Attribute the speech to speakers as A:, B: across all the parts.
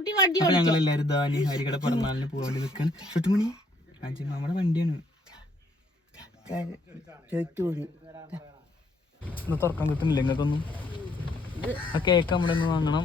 A: കുട്ടി വണ്ടി
B: ഞങ്ങൾ എല്ലാരും ദാനി ഹരികട പിറന്നാളിന് പോകാണ്ടി നിൽക്കാൻ ഷുട്ടുമണി അഞ്ച് നമ്മുടെ വണ്ടിയാണ്. ഇന്ന് തുറക്കാൻ കിട്ടുന്നില്ല നിങ്ങൾക്കൊന്നും? ആ കേക്ക് നമ്മുടെ ഒന്ന് വാങ്ങണം.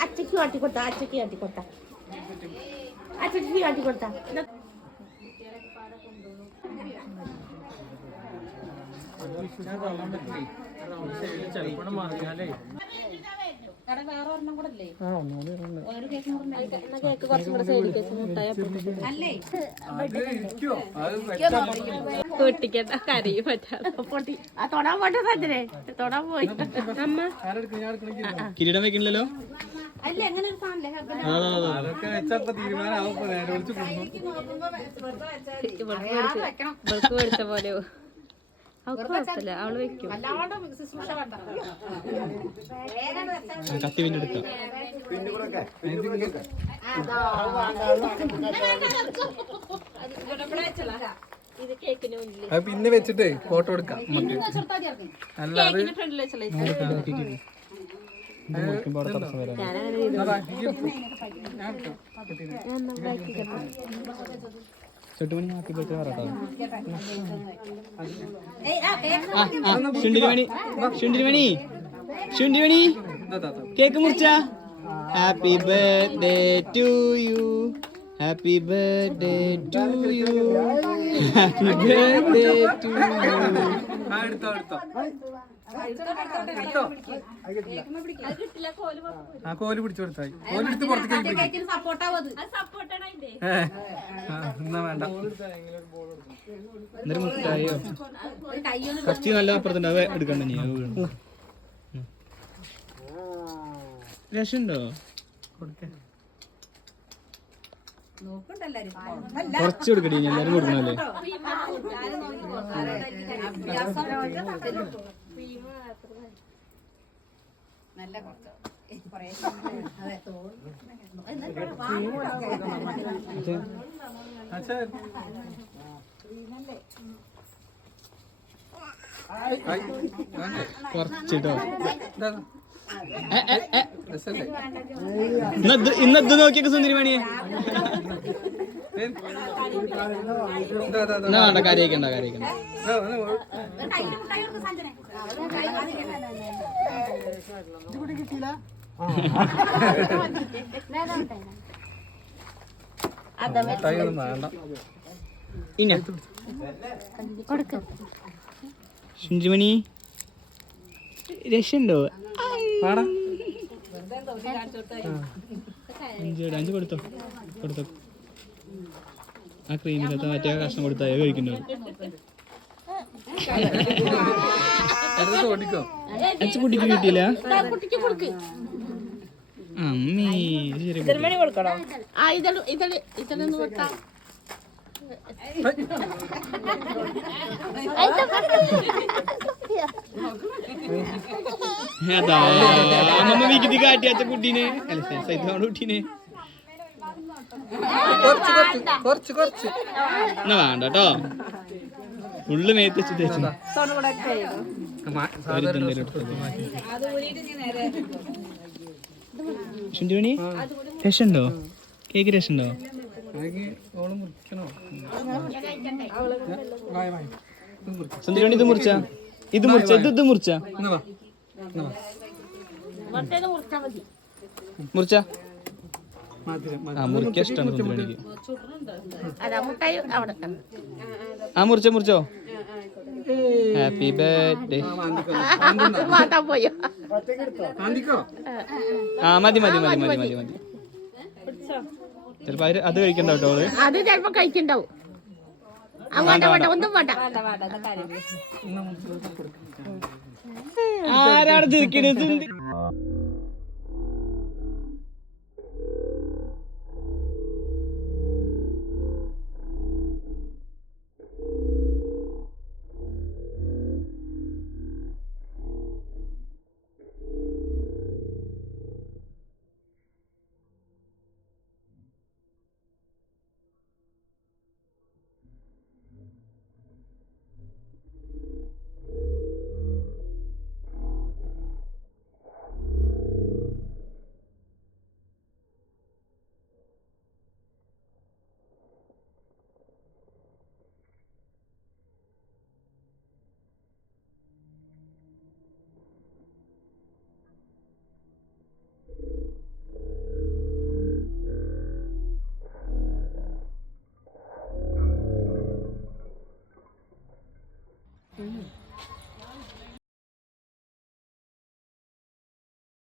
A: അച്ചക്ക് കാട്ടിക്കൊടുത്ത അച്ചക്ക് കാട്ടിക്കൊടുത്ത അച്ചക്ക് കാട്ടിക്കൊടുത്ത
C: പൊട്ടിക്കണ്ട കരയും പറ്റാതെ
A: തൊടാൻ പോട്ടെ സജ്ജനെ തൊടാൻ പോയി അമ്മ
B: കിരീടം വെക്കണില്ലല്ലോ
A: അല്ല എങ്ങനെ ഒരു സാധനം
B: അതാ, അതാ, അതാ.
C: ഇവൾക്ക് മേടിച്ച പോലെ അവൾക്ക് കുഴപ്പമില്ല. അവൾ വെക്കും.
B: ആ, കത്തി പിന്നെ എടുക്കാം.
D: അത്. വെച്ചിട്ട് ഫോട്ടോ എടുക്കാം.
C: ഞാനങ്ങനെ ചെയ്തു
B: ആക്കി ബർത്ത്ഡേ പറട്ടോ ശുണ്ടിരിമണി ശുണ്ടിരിമണി ശുണ്ടിരിമണി
D: ഇതാ, ഇതാ, ഇതാ.
B: കേക്ക് മുറിച്ച? Happy birthday to you happy birthday to you happy birthday to
D: ആ, കോൽ പിടിച്ചു കൊടുത്തായി. കോലെടുത്ത് പുറത്തേക്ക് എന്നാ വേണ്ട.
B: എന്നൊരു മുട്ടായോ? കത്തി നല്ല അപ്പുറത്തുണ്ട് അത് എടുക്കണ്ട നീ അത് വീണു. ഉം. രസമുണ്ടോ
D: കൊടുക്കേ.
B: കുറച്ച് കൊടുക്കട്ടെ ഇനി എല്ലാരും കൊടുക്കണല്ലേ
D: നല്ല
B: കുറച്ചിട്ടോ
D: ഇതാ, രസല്ലേ
B: ഇന്നത് നോക്കിയൊക്കെ സുന്ദരിമണിയെ
D: ഏ? ഇതാ, ഇതാ, ഇതാ.
B: എന്നാ വേണ്ട കാര്യക്കണ്ട കാര്യക്കണ്ട
D: ഇതാ, ഒന്ന് കൊ- മിഠായി ഒന്നും വേണ്ട.
B: ഇന്ന. സുന്ദരിമണി രക്ഷുണ്ടോ
D: പാടാ
B: അഞ്ച് കൊടു- അഞ്ച് കൊടുത്തോ? കൊടുത്തോ. ആ ക്രീമിലത്തെ മറ്റേ കഷ്ണം കൊടുത്താൽ കഴിക്കണ്ടോ? അച്ഛൻ കുട്ടിക്ക് കിട്ടിയില്ല?
A: കുട്ടിക്ക് കൊടുക്ക്.
B: അമ്മേ ശരി
A: ആ ഇതൾ ഇതൾ ഇതളൊന്ന് കൊടുത്താ
B: അതാ അമ്മമ്മ വിക്കിത്തി കാട്ടി അച്ഛൻ കുട്ടീനെ അല്ല സൈത്തോടെ കുട്ടീനെ
D: കുറച്ച് കുറച്ച് കുറച്ച് കുറച്ച്
B: എന്നാ വേണ്ട കേട്ടോ ഫുള്ള് മേത്ത് വെച്ച് തേച്ചു രസമുണ്ടോ കേക്ക് രസമുണ്ടോ
D: വായ ഇത്
B: മുറിച്ച? ഇത് മുറിച്ച? ഇത് ഇത് മുറിച്ച?
A: മുറിച്ചാ.
B: ആ മുറിക്ക ഇഷ്ടമാണ് സുന്ദരണിക്ക്. ആ മുറിച്ചോ മുറിച്ചോ? Happy birthday?
D: ആ
A: മതി
B: മതി മതി മതി മതി മതി. ചിലപ്പോ അവർ അത് കഴിക്കണ്ട കേട്ടോ
A: അത് ചിലപ്പോ കഴിക്കണ്ടാവും. ഒന്നും വേണ്ട.
B: ആരാണ് ചിരിക്കണത്